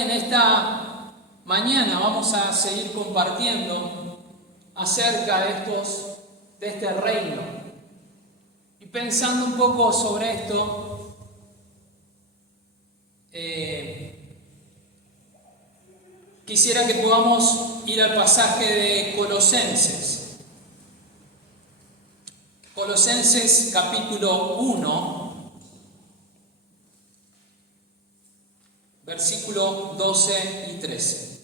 En esta mañana vamos a seguir compartiendo acerca de este reino. Y pensando un poco sobre esto, quisiera que podamos ir al pasaje de Colosenses. Colosenses capítulo 1. Versículo 12 y 13.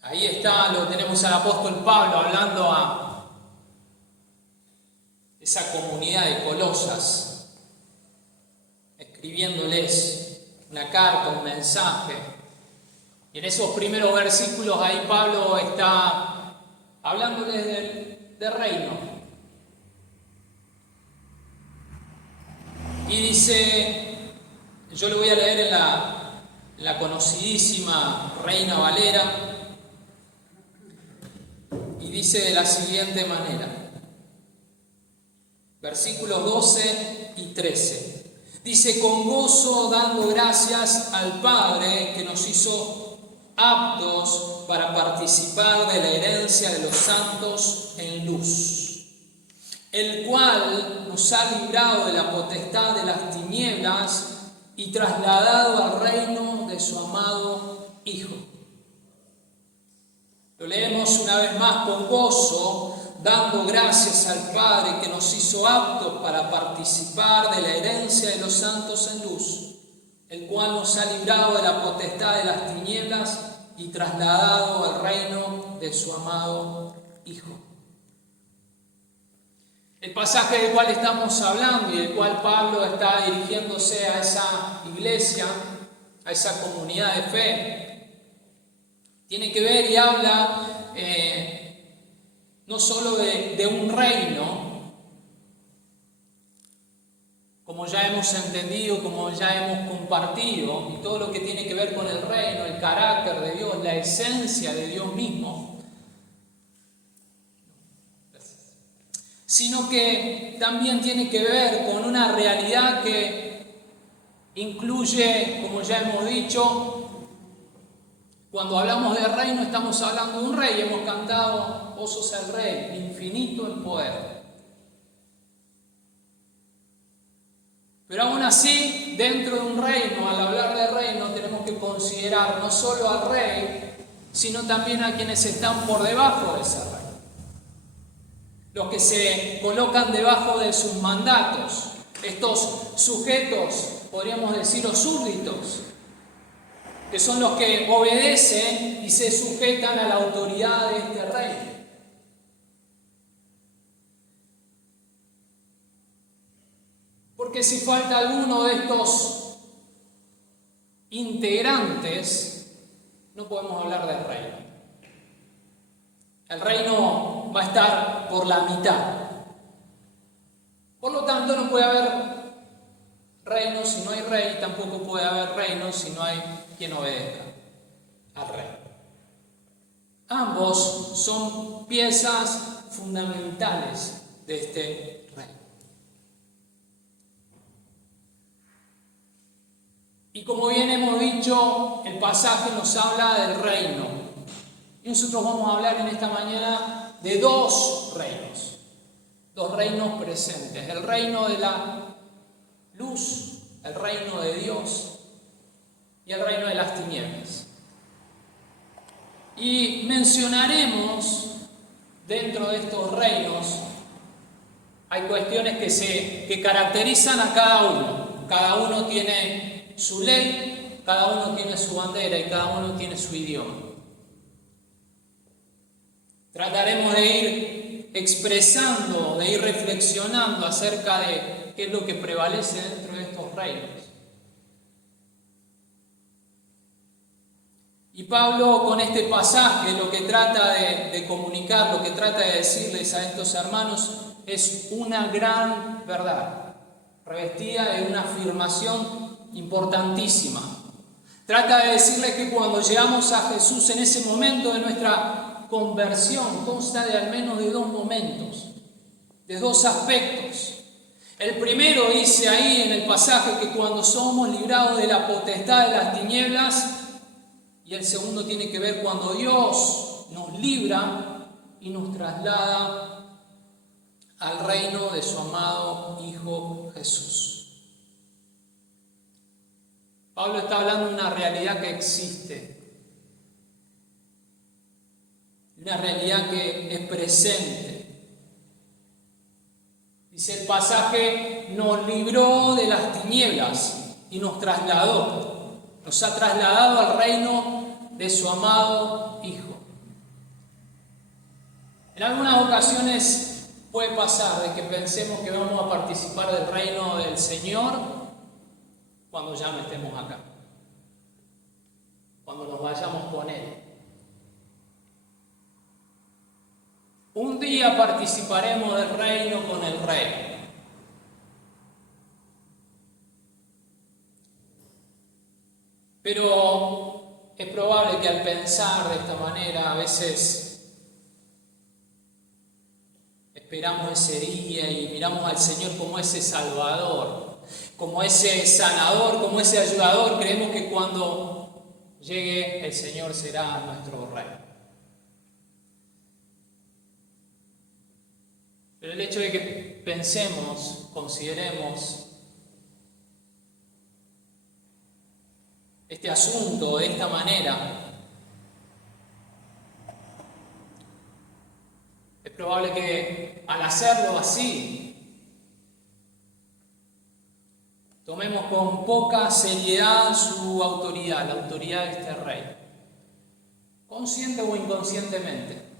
Ahí está, lo tenemos al apóstol Pablo hablando a esa comunidad de Colosas, escribiéndoles una carta, un mensaje. Y en esos primeros versículos ahí Pablo está hablándoles del reino. Y dice, yo lo voy a leer en la conocidísima Reina Valera, y dice de la siguiente manera, versículos 12 y 13. Dice, con gozo dando gracias al Padre que nos hizo aptos para participar de la herencia de los santos en luz, el cual nos ha librado de la potestad de las tinieblas y trasladado al reino de su amado Hijo. Lo leemos una vez más: con gozo, dando gracias al Padre que nos hizo aptos para participar de la herencia de los santos en luz, el cual nos ha librado de la potestad de las tinieblas y trasladado al reino de su amado Hijo. El pasaje del cual estamos hablando y del cual Pablo está dirigiéndose a esa iglesia, a esa comunidad de fe, tiene que ver y habla no solo de un reino, como ya hemos entendido, como ya hemos compartido, y todo lo que tiene que ver con el reino, el carácter de Dios, la esencia de Dios mismo, sino que también tiene que ver con una realidad que incluye, como ya hemos dicho, cuando hablamos de reino estamos hablando de un rey. Hemos cantado, vos sos el rey, infinito en poder. Pero aún así, dentro de un reino, al hablar de reino, tenemos que considerar no solo al rey, sino también a quienes están por debajo de ese rey. Los que se colocan debajo de sus mandatos, estos sujetos, podríamos decir, o súbditos, que son los que obedecen y se sujetan a la autoridad de este rey. Porque si falta alguno de estos integrantes, no podemos hablar del reino. El reino va a estar por la mitad. Por lo tanto, no puede haber reino si no hay rey, tampoco puede haber reino si no hay quien obedezca al rey. Ambos son piezas fundamentales de este reino. Y como bien hemos dicho, el pasaje nos habla del reino. Y nosotros vamos a hablar en esta mañana de dos reinos presentes. El reino de la luz, el reino de Dios y el reino de las tinieblas. Y mencionaremos dentro de estos reinos, hay cuestiones que caracterizan a cada uno. Cada uno tiene su ley, cada uno tiene su bandera y cada uno tiene su idioma. Trataremos de ir expresando, de ir reflexionando acerca de qué es lo que prevalece dentro de estos reinos. Y Pablo, con este pasaje, lo que trata de comunicar, lo que trata de decirles a estos hermanos es una gran verdad, revestida de una afirmación importantísima. Trata de decirles que cuando llegamos a Jesús, en ese momento de nuestra conversión consta de al menos de dos momentos, de dos aspectos. El primero dice ahí en el pasaje que cuando somos librados de la potestad de las tinieblas, y el segundo tiene que ver cuando Dios nos libra y nos traslada al reino de su amado Hijo Jesús. Pablo está hablando de una realidad que existe, una realidad que es presente. Dice el pasaje, nos libró de las tinieblas y nos trasladó. Nos ha trasladado al reino de su amado Hijo. En algunas ocasiones puede pasar de que pensemos que vamos a participar del reino del Señor cuando ya no estemos acá, cuando nos vayamos con Él. Un día participaremos del reino con el Rey. Pero es probable que al pensar de esta manera a veces esperamos ese día y miramos al Señor como ese Salvador, como ese sanador, como ese ayudador. Creemos que cuando llegue el Señor será nuestro Rey. Pero el hecho de que pensemos, consideremos este asunto de esta manera, es probable que al hacerlo así, tomemos con poca seriedad su autoridad, la autoridad de este Rey, consciente o inconscientemente.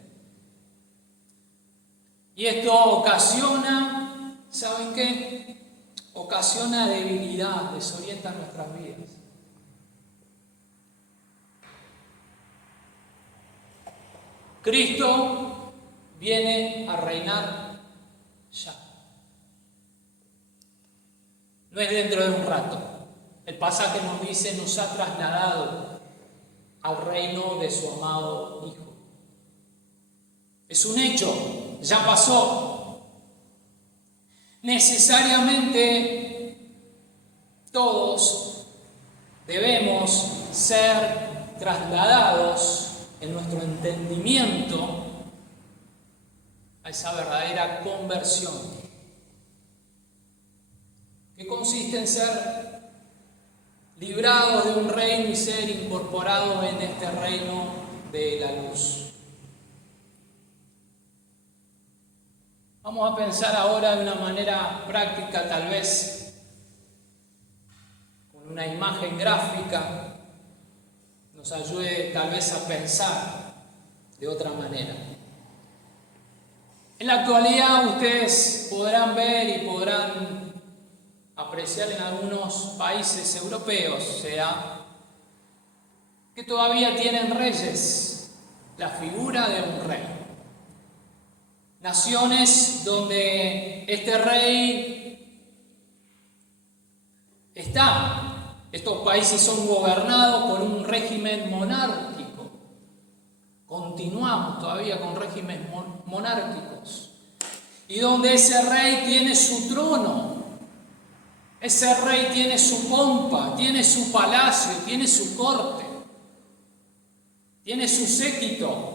Y esto ocasiona, ¿saben qué? Ocasiona debilidad, desorienta nuestras vidas. Cristo viene a reinar ya. No es dentro de un rato. El pasaje nos dice, nos ha trasladado al reino de su amado Hijo. Es un hecho, ya pasó. Necesariamente todos debemos ser trasladados en nuestro entendimiento a esa verdadera conversión, que consiste en ser librados de un reino y ser incorporados en este reino de la luz. Vamos a pensar ahora de una manera práctica, tal vez con una imagen gráfica, nos ayude tal vez a pensar de otra manera. En la actualidad ustedes podrán ver y podrán apreciar en algunos países europeos, que todavía tienen reyes, la figura de un rey. Naciones donde este rey está. Estos países son gobernados por un régimen monárquico. Continuamos todavía con regímenes monárquicos. Y donde ese rey tiene su trono. Ese rey tiene su pompa, tiene su palacio, tiene su corte, tiene su séquito.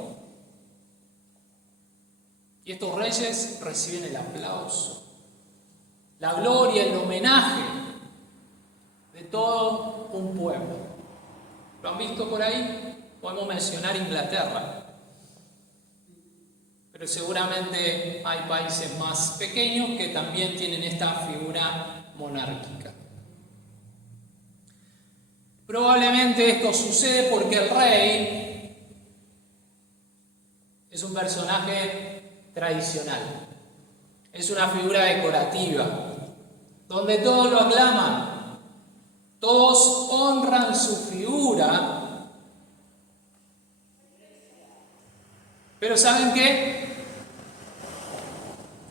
Y estos reyes reciben el aplauso, la gloria, el homenaje de todo un pueblo. ¿Lo han visto por ahí? Podemos mencionar Inglaterra. Pero seguramente hay países más pequeños que también tienen esta figura monárquica. Probablemente esto sucede porque el rey es un personaje tradicional, es una figura decorativa, donde todos lo aclaman, todos honran su figura, pero ¿saben qué?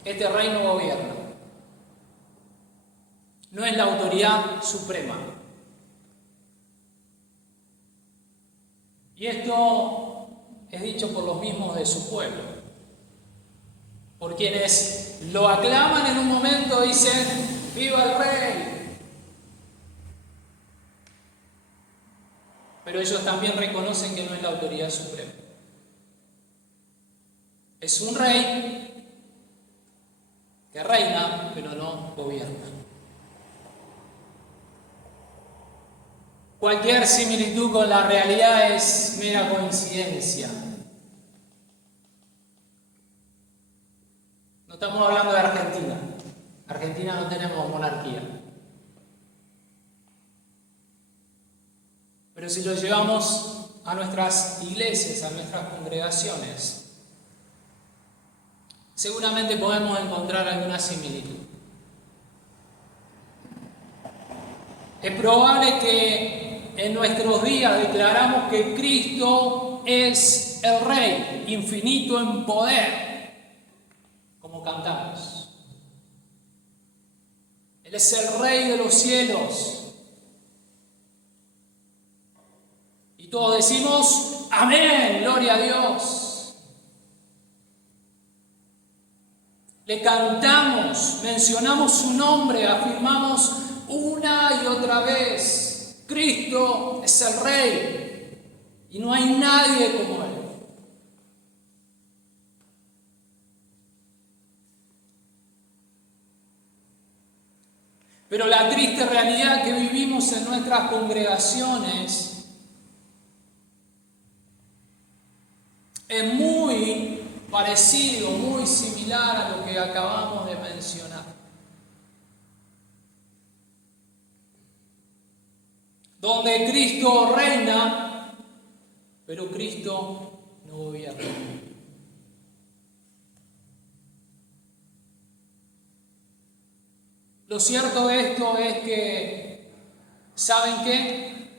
Este rey no gobierna, no es la autoridad suprema. Y esto es dicho por los mismos de su pueblo. Por quienes lo aclaman en un momento dicen, ¡viva el rey! Pero ellos también reconocen que no es la autoridad suprema. Es un rey que reina, pero no gobierna. Cualquier similitud con la realidad es mera coincidencia. No estamos hablando de Argentina. Argentina no tenemos monarquía. Pero si lo llevamos a nuestras iglesias, a nuestras congregaciones, seguramente podemos encontrar alguna similitud. Es probable que en nuestros días declaramos que Cristo es el Rey, infinito en poder, como cantamos. Él es el Rey de los cielos. Y todos decimos, amén, gloria a Dios. Le cantamos, mencionamos su nombre, afirmamos una y otra vez, Cristo es el Rey y no hay nadie como Él. Pero la triste realidad que vivimos en nuestras congregaciones es muy parecido, muy similar a lo que acabamos de mencionar. Donde Cristo reina, pero Cristo no gobierna. Lo cierto de esto es que, ¿saben qué?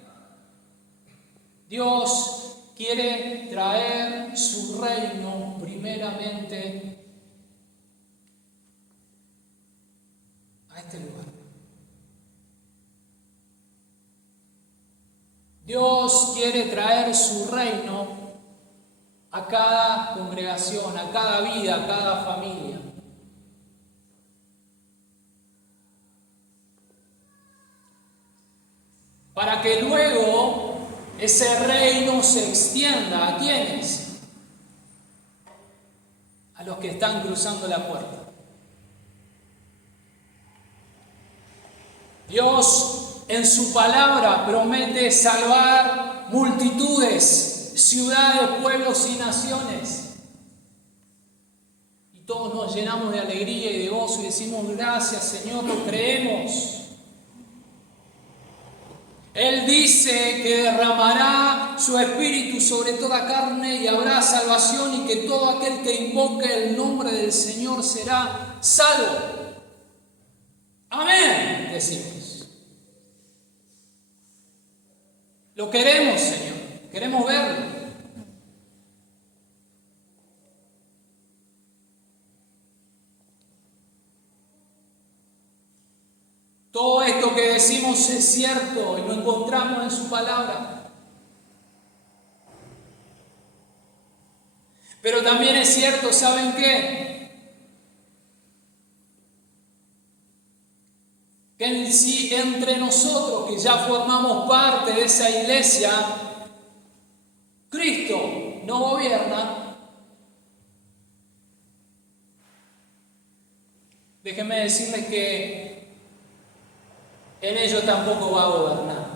Dios quiere traer su reino primeramente a este lugar. Dios quiere traer su reino a cada congregación, a cada vida, a cada familia. Para que luego ese reino se extienda ¿a quiénes? A los que están cruzando la puerta. Dios en su palabra promete salvar multitudes, ciudades, pueblos y naciones. Y todos nos llenamos de alegría y de gozo y decimos, gracias Señor, lo creemos. Él dice que derramará su espíritu sobre toda carne y habrá salvación y que todo aquel que invoque el nombre del Señor será salvo. Amén, decimos. Lo queremos, Señor, queremos verlo. Todo esto que decimos es cierto y lo encontramos en su palabra. Pero también es cierto, ¿saben qué? Que si entre nosotros, que ya formamos parte de esa iglesia, Cristo no gobierna, déjenme decirles que en ellos tampoco va a gobernar.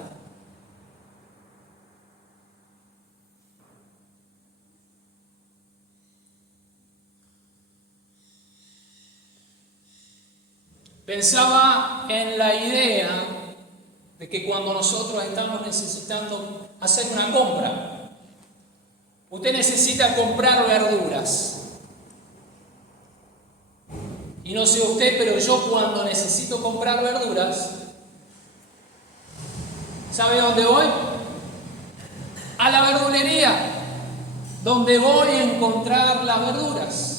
Pensaba en la idea de que cuando nosotros estamos necesitando hacer una compra, usted necesita comprar verduras. Y no sé usted, pero yo cuando necesito comprar verduras, ¿sabe dónde voy? A la verdulería, donde voy a encontrar las verduras.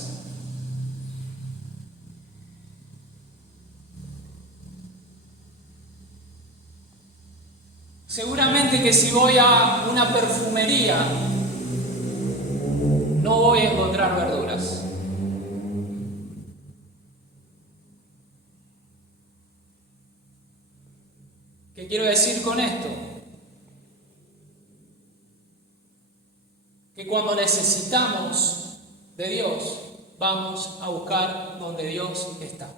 Seguramente que si voy a una perfumería, no voy a encontrar verduras. ¿Qué quiero decir con esto? Que cuando necesitamos de Dios, vamos a buscar donde Dios está.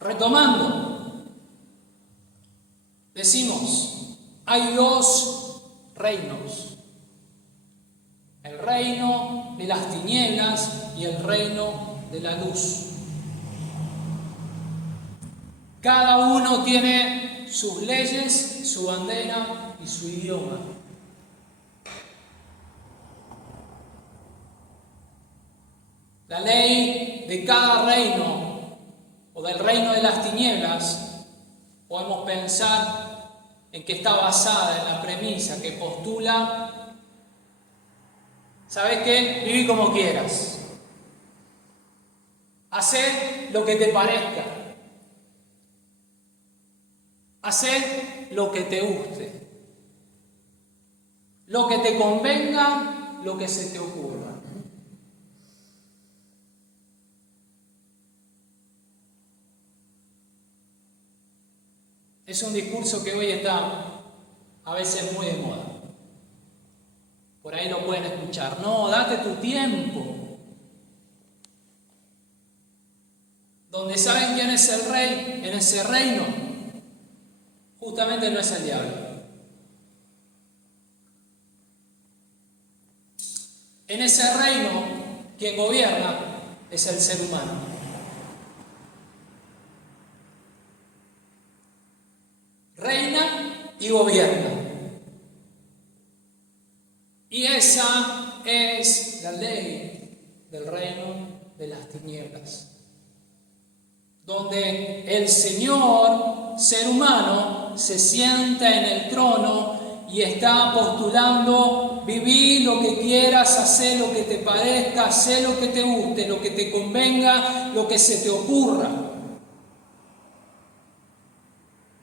Retomando, decimos, hay dos reinos. El reino de las tinieblas y el reino de la luz. Cada uno tiene sus leyes, su bandera y su idioma. La ley de cada reino o del reino de las tinieblas, podemos pensar en que está basada en la premisa que postula: ¿sabes qué? Viví como quieras. Hacé lo que te parezca. Hacé lo que te guste. Lo que te convenga, lo que se te ocurra. Es un discurso que hoy está a veces muy de moda. Por ahí lo pueden escuchar. No, date tu tiempo. Donde saben quién es el rey, en ese reino, justamente no es el diablo. En ese reino, quien gobierna es el ser humano. Reina y gobierna. Y esa es la ley del reino de las tinieblas, donde el Señor, ser humano, se sienta en el trono y está postulando: viví lo que quieras, hacé lo que te parezca, hacé lo que te guste, lo que te convenga, lo que se te ocurra.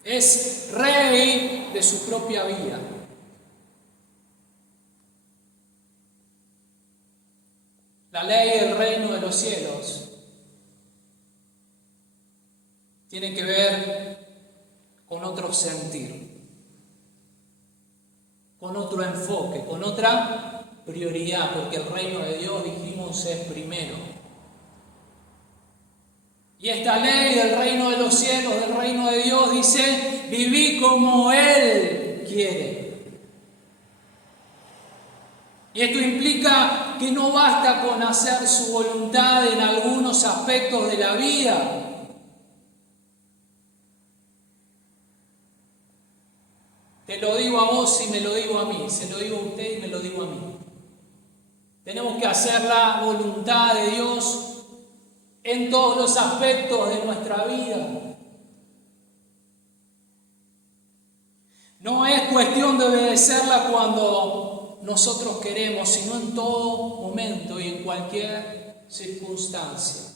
Es rey de su propia vida. La ley del reino de los cielos tiene que ver con otro sentir, con otro enfoque, con otra prioridad, porque el reino de Dios, dijimos, es primero. Y esta ley del reino de los cielos, del reino de Dios, dice: viví como Él quiere. Y esto implica que no basta con hacer su voluntad en algunos aspectos de la vida. Te lo digo a vos y me lo digo a mí, se lo digo a usted y me lo digo a mí. Tenemos que hacer la voluntad de Dios en todos los aspectos de nuestra vida. No es cuestión de obedecerla cuando nosotros queremos, sino en todo momento y en cualquier circunstancia.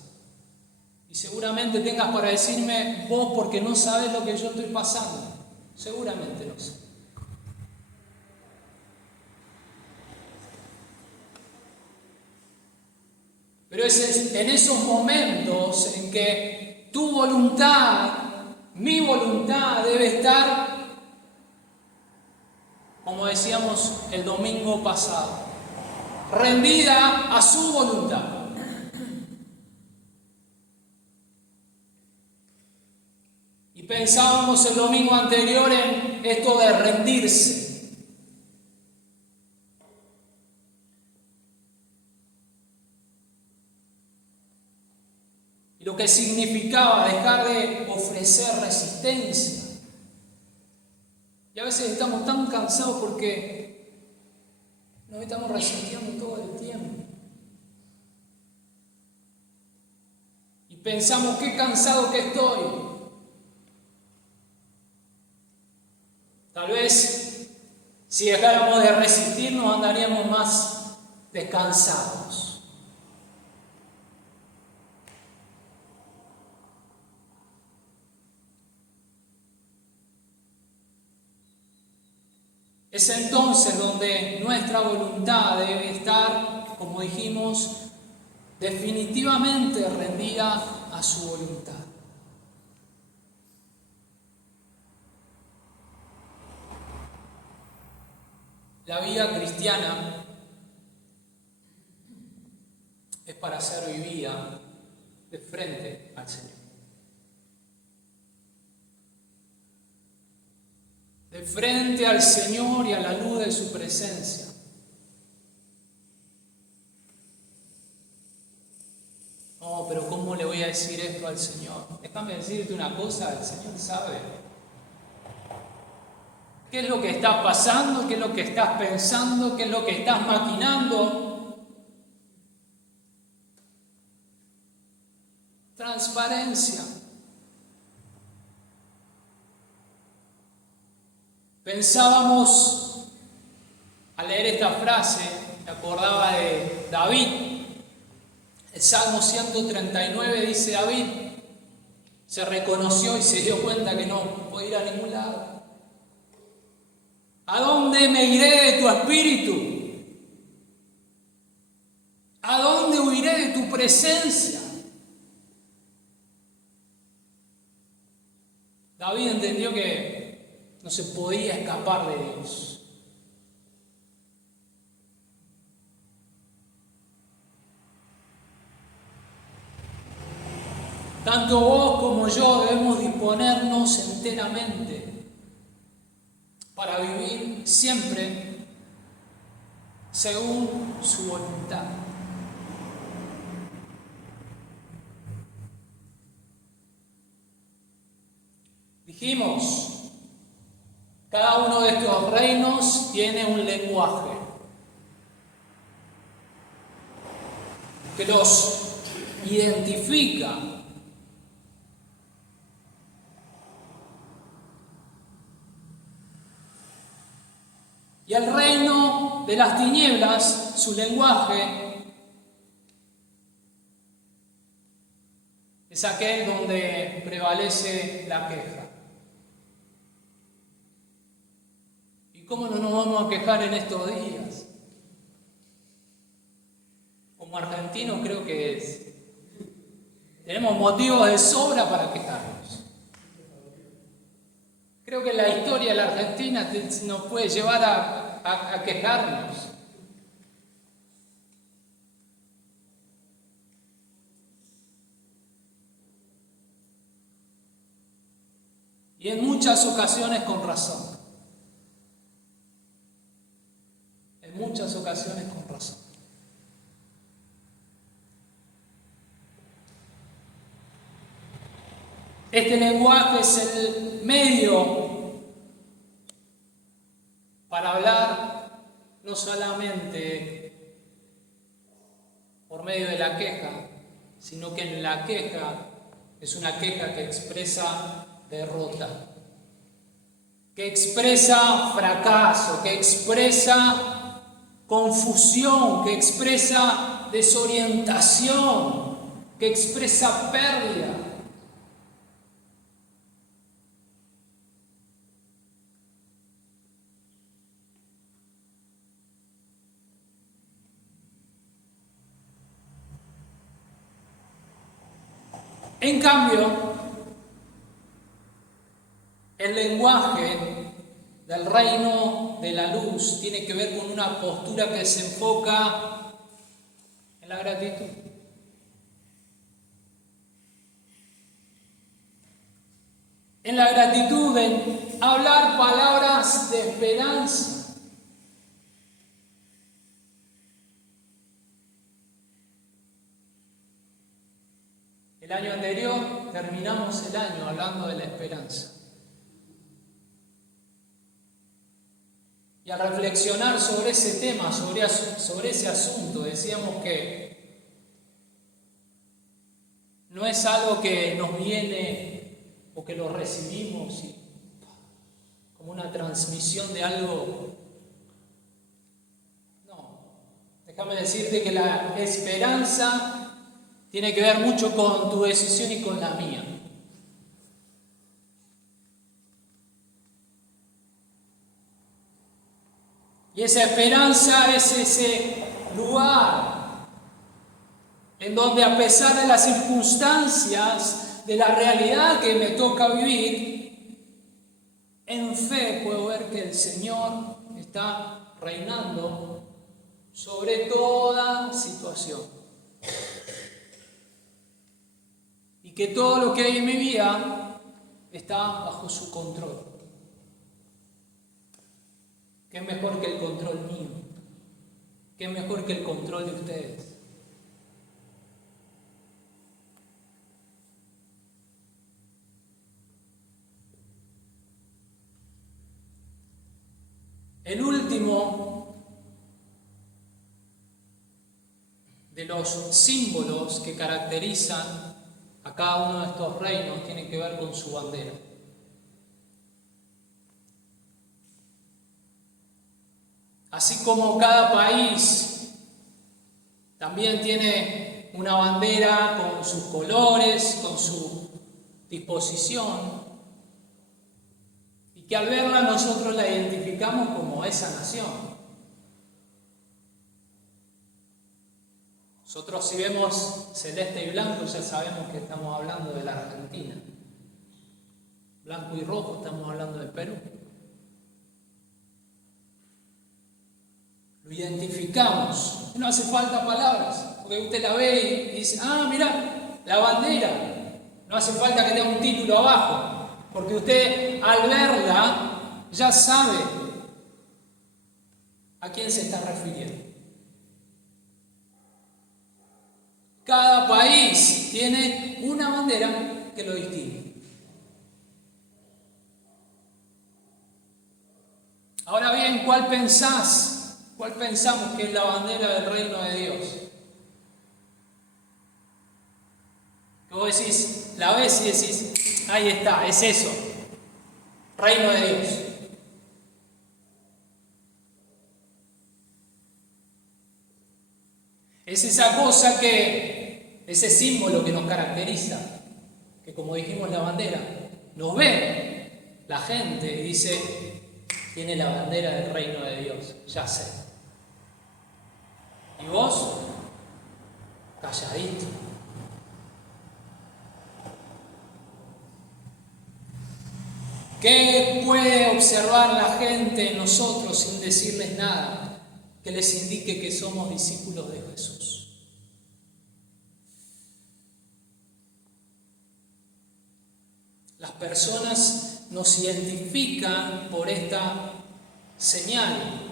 Y seguramente tengas para decirme vos, porque no sabes lo que yo estoy pasando. Seguramente no sé. Pero es en esos momentos en que tu voluntad, mi voluntad debe estar, como decíamos el domingo pasado, rendida a su voluntad. Y pensábamos el domingo anterior en esto de rendirse. Y lo que significaba dejar de ofrecer resistencia. Y a veces estamos tan cansados porque nos estamos resistiendo todo el tiempo. Y pensamos: qué cansado que estoy. Tal vez si dejáramos de resistirnos andaríamos más descansados. Es entonces donde nuestra voluntad debe estar, como dijimos, definitivamente rendida a su voluntad. La vida cristiana es para ser vivida de frente al Señor. De frente al Señor y a la luz de su presencia. No, pero ¿cómo le voy a decir esto al Señor? Déjame decirte una cosa, el Señor sabe. ¿Qué es lo que estás pasando? ¿Qué es lo que estás pensando? ¿Qué es lo que estás maquinando? Transparencia. Pensábamos, al leer esta frase, me acordaba de David. El Salmo 139 dice David, se reconoció y se dio cuenta que no podía ir a ningún lado. ¿A dónde me iré de tu espíritu? ¿A dónde huiré de tu presencia? David entendió que no se podía escapar de Dios. Tanto vos como yo debemos disponernos enteramente para vivir siempre según su voluntad. Dijimos, cada uno de estos reinos tiene un lenguaje que los identifica. Y el reino de las tinieblas, su lenguaje es aquel donde prevalece la queja. ¿Y cómo no nos vamos a quejar en estos días? Como argentinos creo que tenemos motivos de sobra para quejarnos. Creo que la historia de la Argentina nos puede llevar a quejarnos. Y en muchas ocasiones con razón. En muchas ocasiones con razón. Este lenguaje es el medio para hablar no solamente por medio de la queja, sino que en la queja es una queja que expresa derrota, que expresa fracaso, que expresa confusión, que expresa desorientación, que expresa pérdida. En cambio, el lenguaje del reino de la luz tiene que ver con una postura que se enfoca en la gratitud. En la gratitud, en hablar palabras de esperanza. El año anterior terminamos el año hablando de la esperanza. Y al reflexionar sobre ese tema, sobre ese asunto, decíamos que no es algo que nos viene o que lo recibimos como una transmisión de algo. No, déjame decirte que la esperanza tiene que ver mucho con tu decisión y con la mía. Y esa esperanza es ese lugar en donde, a pesar de las circunstancias, de la realidad que me toca vivir, en fe puedo ver que el Señor está reinando sobre toda situación. Y que todo lo que hay en mi vida está bajo su control. ¿Qué es mejor que el control mío? ¿Qué es mejor que el control de ustedes? El último de los símbolos que caracterizan a cada uno de estos reinos tiene que ver con su bandera. Así como cada país también tiene una bandera con sus colores, con su disposición, y que al verla nosotros la identificamos como esa nación. Nosotros, si vemos celeste y blanco, ya sabemos que estamos hablando de la Argentina. Blanco y rojo, estamos hablando de Perú. Lo identificamos, no hace falta palabras, porque usted la ve y dice, mirá, la bandera. No hace falta que tenga un título abajo, porque usted al verla ya sabe a quién se está refiriendo. Cada país tiene una bandera que lo distingue. Ahora bien, ¿cuál pensás? ¿Cuál pensamos que es la bandera del reino de Dios? Que vos decís, la ves y decís, ahí está, es eso, reino de Dios. Es esa cosa ese símbolo que nos caracteriza, que como dijimos la bandera, nos ve la gente y dice, tiene la bandera del reino de Dios, ya sé. Y vos, calladito. ¿Qué puede observar la gente en nosotros sin decirles nada que les indique que somos discípulos de Jesús? Las personas nos identifican por esta señal.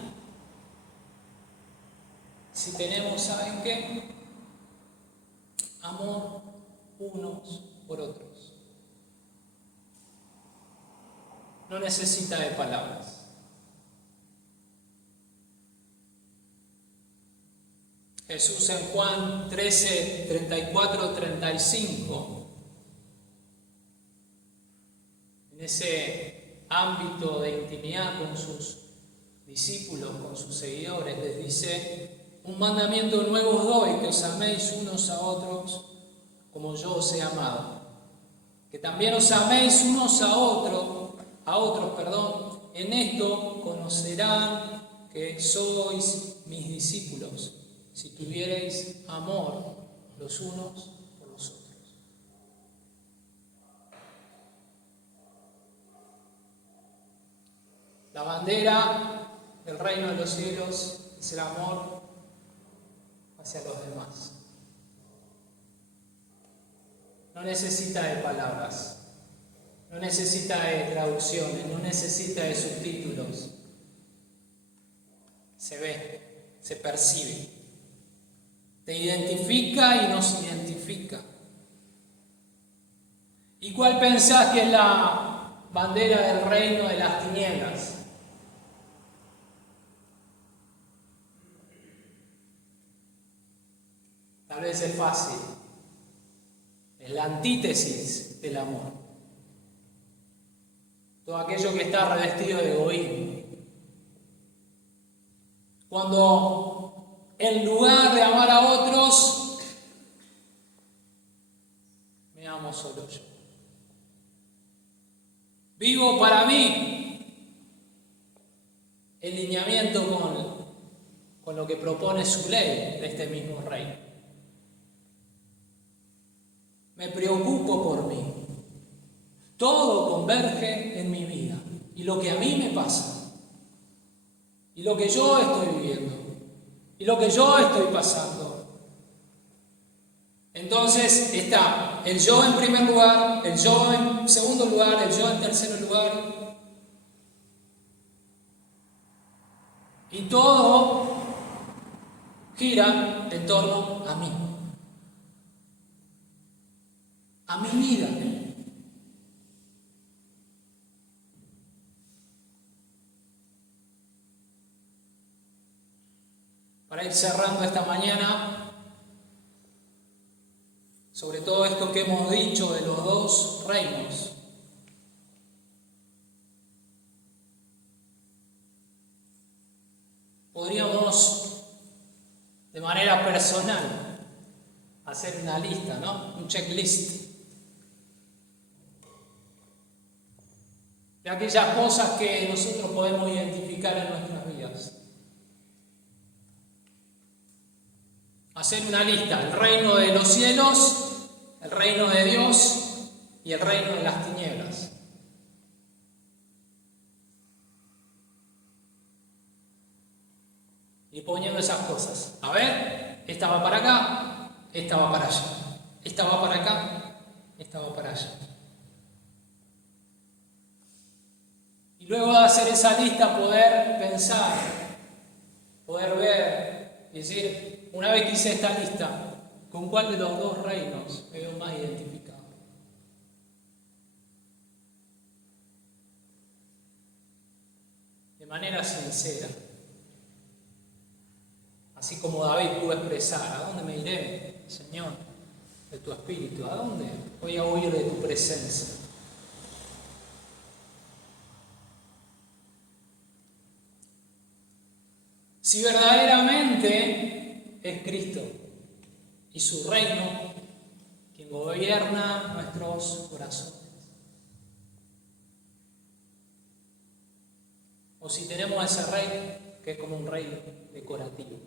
Si tenemos, ¿saben qué? Amor unos por otros. No necesita de palabras. Jesús en Juan 13, 34, 35, en ese ámbito de intimidad con sus discípulos, con sus seguidores, les dice: un mandamiento nuevo os doy, que os améis unos a otros como yo os he amado. Que también os améis unos a otros, en esto conocerán que sois mis discípulos, si tuviereis amor los unos por los otros. La bandera del reino de los cielos es el amor hacia los demás. No necesita de palabras, no necesita de traducciones, no necesita de subtítulos. Se ve, se percibe. Te identifica y nos identifica. ¿Y cuál pensás que es la bandera del reino de las tinieblas? Tal vez es fácil. Es la antítesis del amor. Todo aquello que está revestido de egoísmo. Cuando en lugar de amar a otros, me amo solo yo. Vivo para mí. en lineamiento con lo que propone su ley de este mismo reino. Me preocupo por mí. Todo converge en mi vida y lo que a mí me pasa y lo que yo estoy viviendo y lo que yo estoy pasando. Entonces está el yo en primer lugar, el yo en segundo lugar, el yo en tercer lugar, y todo gira en torno a mí, a mi vida. Para ir cerrando esta mañana, sobre todo esto que hemos dicho de los dos reinos, podríamos de manera personal hacer una lista, ¿no? Un checklist de aquellas cosas que nosotros podemos identificar en nuestras vidas. Hacer una lista: el reino de los cielos, el reino de Dios y el reino de las tinieblas. Y poniendo esas cosas. A ver, esta va para acá, esta va para allá. Esta va para acá, esta va para allá. Y luego de hacer esa lista, poder pensar, poder ver y decir, una vez que hice esta lista, ¿con cuál de los dos reinos me veo más identificado? De manera sincera. Así como David pudo expresar, ¿a dónde me iré, Señor, de tu espíritu? ¿A dónde voy a huir de tu presencia? Si verdaderamente es Cristo y su reino quien gobierna nuestros corazones, o si tenemos ese reino que es como un reino decorativo.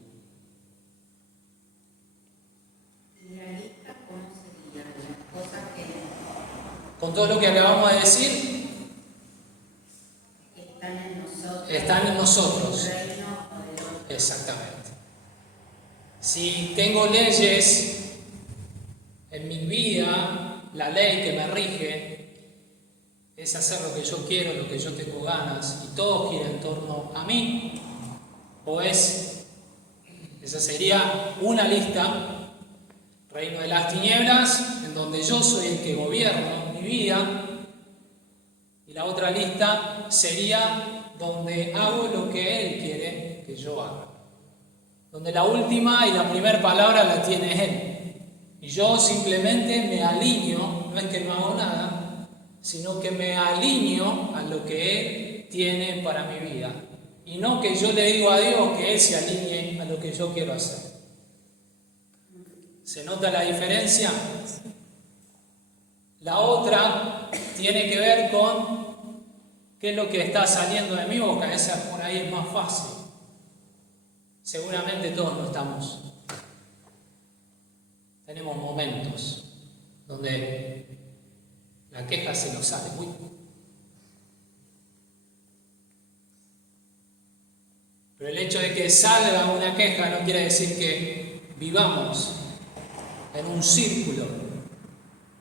¿Y la lista cómo sería? Las cosas que Con todo lo que acabamos de decir, están en nosotros. están en nosotros. El reino o de otro. Exactamente. Si tengo leyes en mi vida, la ley que me rige es hacer lo que yo quiero, lo que yo tengo ganas, y todo gira en torno a mí, o esa sería una lista: reino de las tinieblas, en donde yo soy el que gobierno mi vida, y la otra lista sería donde hago lo que Él quiere que yo haga, donde la última y la primera palabra la tiene Él, y yo simplemente me alineo, no es que no hago nada, sino que me alineo a lo que Él tiene para mi vida, y no que yo le digo a Dios que Él se alinee a lo que yo quiero hacer. ¿Se nota la diferencia? La otra tiene que ver con qué es lo que está saliendo de mi boca. Esa por ahí es más fácil. Seguramente todos no estamos. Tenemos momentos donde la queja se nos sale. Uy. Pero el hecho de que salga una queja no quiere decir que vivamos en un círculo,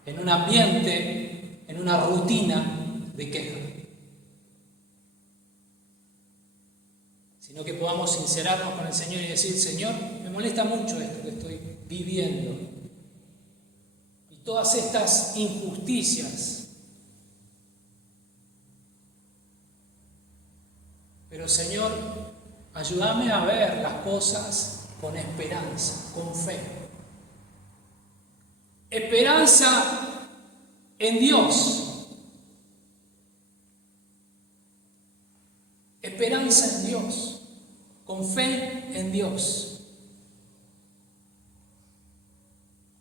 en un ambiente, en una rutina de queja, sino que podamos sincerarnos con el Señor y decir: Señor, me molesta mucho esto que estoy viviendo, y todas estas injusticias, pero Señor, ayúdame a ver las cosas con esperanza, con fe. Esperanza en Dios. Esperanza en Dios. Con fe en Dios.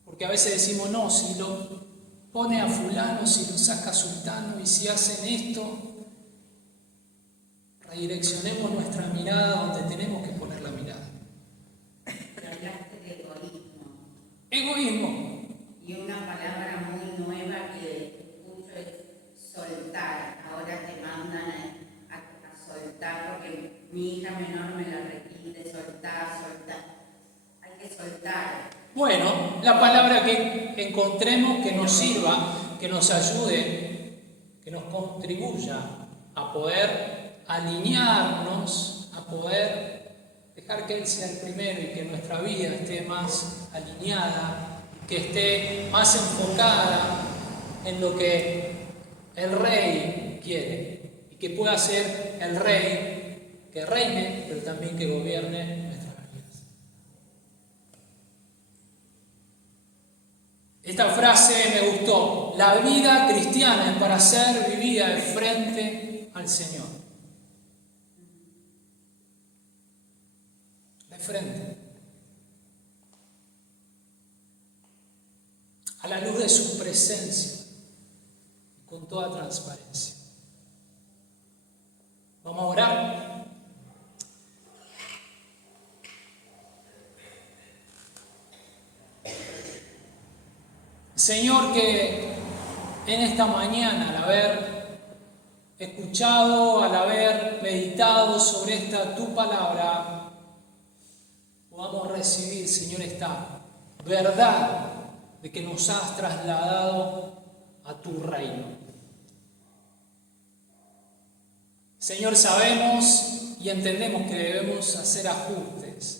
Porque a veces decimos: no, si lo pone a fulano, si lo saca a sultano, y si hacen esto, Redireccionemos nuestra mirada donde tenemos que poner la mirada. Hablaste de egoísmo. Egoísmo. Y una palabra muy nueva que escucho es soltar. Ahora te mandan a soltar porque mi hija menor me la repite, soltar. Hay que soltar. Bueno, la palabra que encontremos que nos sirva, que nos ayude, que nos contribuya a poder alinearnos, a poder dejar que Él sea el primero y que nuestra vida esté más alineada, que esté más enfocada en lo que el Rey quiere y que pueda ser el Rey que reine, pero también que gobierne nuestras vidas. Esta frase me gustó: la vida cristiana es para ser vivida de frente al Señor. De frente. A la luz de su presencia, con toda transparencia. Vamos a orar. Señor, que en esta mañana, al haber escuchado, al haber meditado sobre esta tu palabra, podamos recibir, Señor, esta verdad de que nos has trasladado a tu reino. Señor, sabemos y entendemos que debemos hacer ajustes.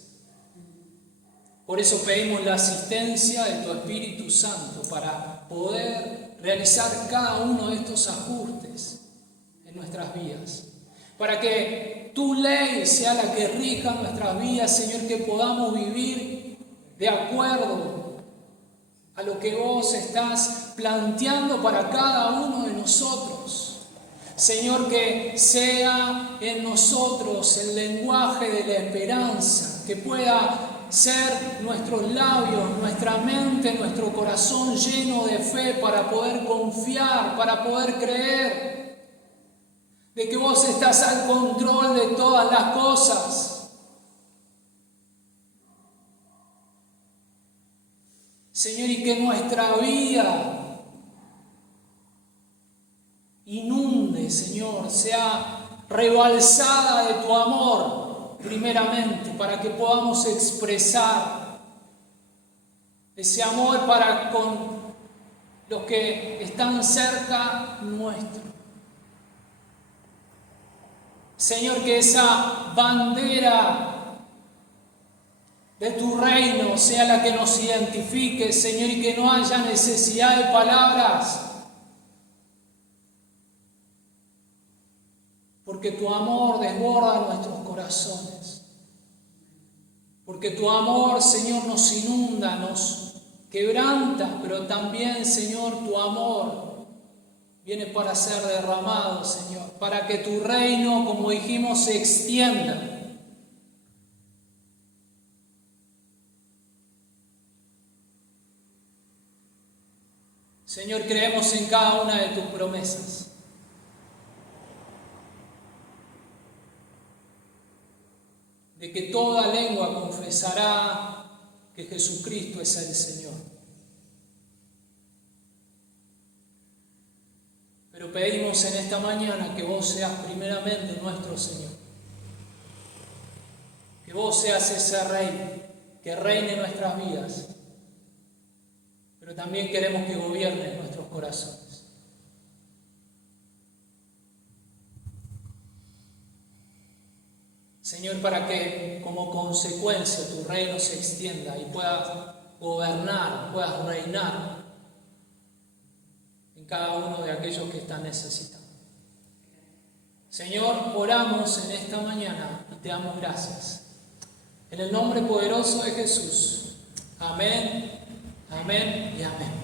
Por eso pedimos la asistencia de tu Espíritu Santo para poder realizar cada uno de estos ajustes en nuestras vidas. Para que tu ley sea la que rija nuestras vidas, Señor, que podamos vivir de acuerdo a lo que vos estás planteando para cada uno de nosotros. Señor, que sea en nosotros el lenguaje de la esperanza, que pueda ser nuestros labios, nuestra mente, nuestro corazón lleno de fe para poder confiar, para poder creer de que vos estás al control de todas las cosas. Señor, y que nuestra vida inunde, Señor, sea rebalsada de tu amor, primeramente, para que podamos expresar ese amor para con los que están cerca nuestro. Señor, que esa bandera de tu reino sea la que nos identifique, Señor, y que no haya necesidad de palabras, porque tu amor desborda nuestros corazones, porque tu amor, Señor, nos inunda, nos quebranta, pero también, Señor, tu amor viene para ser derramado, Señor, para que tu reino, como dijimos, se extienda. Señor, creemos en cada una de tus promesas. De que toda lengua confesará que Jesucristo es el Señor. Pero pedimos en esta mañana que vos seas primeramente nuestro Señor. Que vos seas ese Rey que reine nuestras vidas. Pero también queremos que gobierne nuestros corazones. Señor, para que como consecuencia tu reino se extienda y puedas gobernar, puedas reinar en cada uno de aquellos que están necesitando. Señor, oramos en esta mañana y te damos gracias. En el nombre poderoso de Jesús. Amén. Amén y amén.